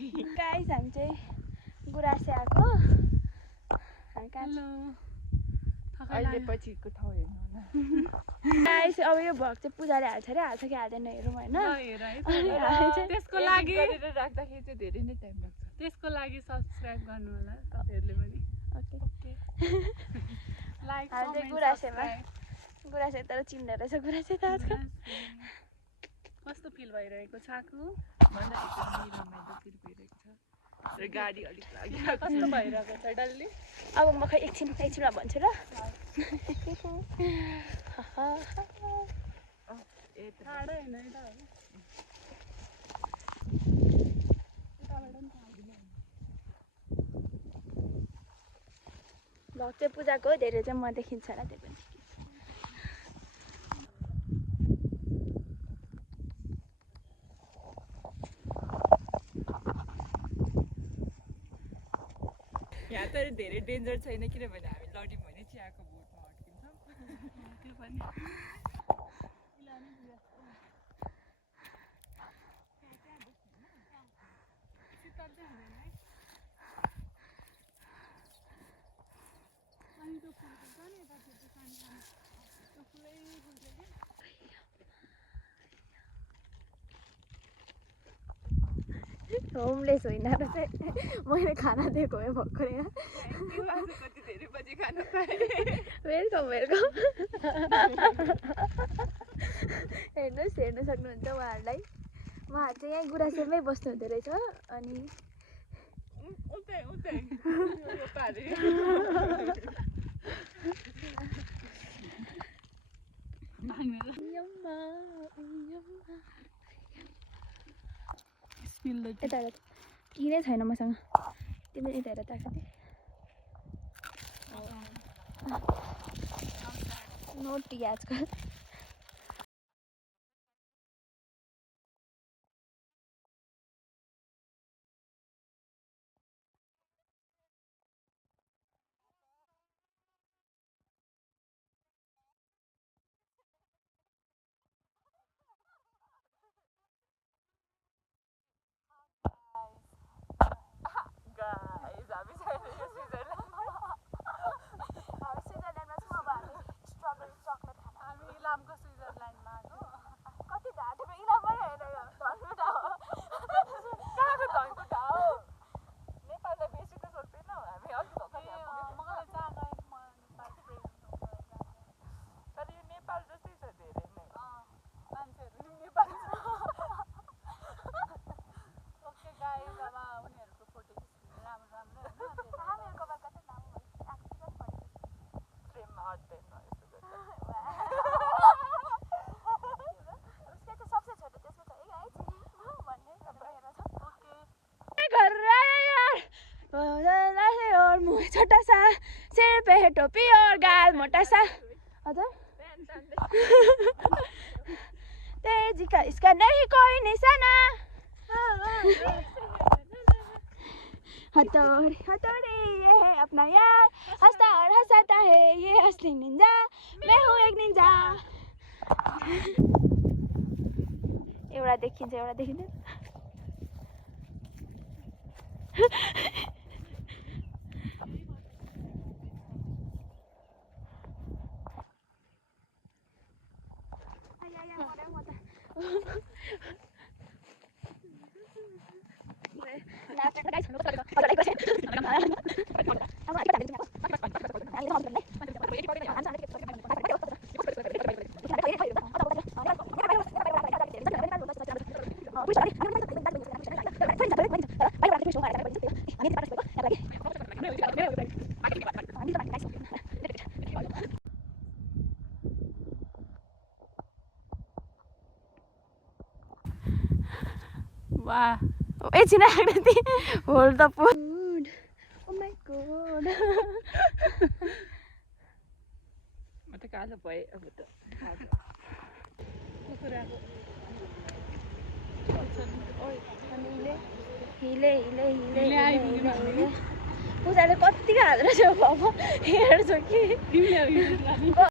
guys हामी चाहिँ गुराँसे आएको अहिले पछिको ठाउँ हेर्नु होला गाइस अब यो भ्लग चाहिँ पूजाले हाल्छ कि हाल्दैन हेरौँ होइन त्यसको लागि राख्दाखेरि चाहिँ धेरै नै टाइम लाग्छ त्यसको लागि सब्स्क्राइब गर्नु होला तपाईहरुले पनि ओके लाइक कमेन्ट गुराँसेमा गुराँसे तर चिन्दै रहेछ गुराँसे त आजकल कस्तो फिल भइरहेको छ आकु भन्दा एकदमै रमाइलो फिल भइरहेको छ र गाडी अलिक लाग्यो कस्तो भइरहेको छ डल्ली अब म खै एकछिनमा भन्छु र टाढो हैन है भ्लग चाहिँ पूजाको धेरै चाहिँ म देखिन्छ होला त्यो पनि यहाँ त धेरै डेन्जर छैन किनभने हामी लड्यौँ भने चियाको बोटमा अड्किन्छौँ त्यो पनि होमलेस होइन र चाहिँ मैले खाना दिएको भए भर्खरै वेलकम हेर्नुहोस् हेर्न सक्नुहुन्छ उहाँहरूलाई उहाँहरू चाहिँ यहीँ गुराँसेमै बस्नु हुँदो रहेछ अनि यता हेर किनै छैन मसँग तिमीले यता हेर ताका नोटी आजकल छोटा सा सिर पे है टोपी और गाल मोटा सा अदर तेजी का इसका नहीं कोई निशाना हथौड़ी हथौड़ी ये है अपना यार हंसता और हंसाता है ये असली निंजा मैं हूँ एक निंजा एउटा देखिन्छ एउटा देखिँदैन वाह एकछिन Aakriti hold the food oh my God म त कालो भए अब त हिले पूजाले कतिको हाल्दो रहेछ बाबा हेर्छु कि